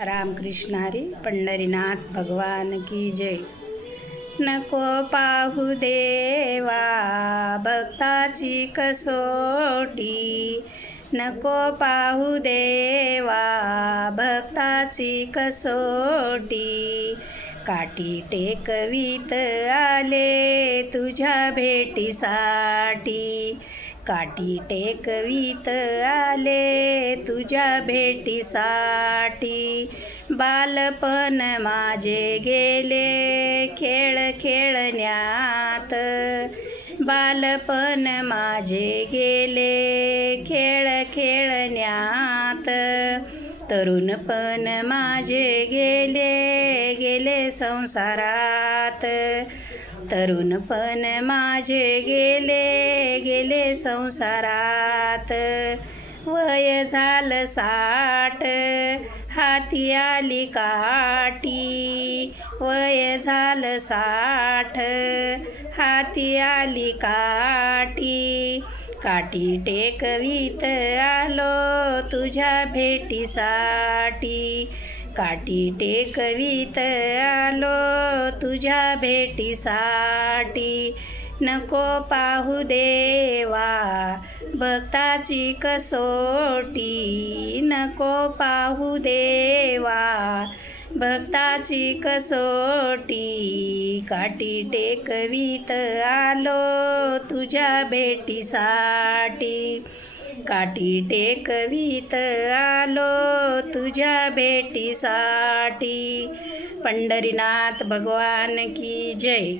रामकृष्ण हरी पंढरीनाथ भगवान की जय। नको पाहू देवा भक्ताची कसोटी, नको पाहू देवा भक्ताची कसोटी। काठी टेकवीत आले तुझ्या भेटीसाठी, काठी टेकवीत आले तुझ्या भेटीसाठी। बालपण माझे गेले खेळ खेळण्यात, बालपण माझे गेले खेळ खेळण्यात। तरुणपण माझे गेले संसारात, तरुणपण माझे गेले संसारात। वय झालं 60 हाती आली काठी, वय झालं 60 हाती आली काठी। काठी टेकवीत आलो तुझ्या भेटीसाठी, काठी टेकवीत आलो तुझ्या भेटीसाठी। नको पाहू देवा भक्ताची कसोटी, नको पाहू देवा भक्ताची कसोटी। काठी टेकवीत आलो तुझ्या भेटीसाठी, काठी टेकवीत आलो तुझ्या भेटीसाठी। पंढरीनाथ भगवान की जय।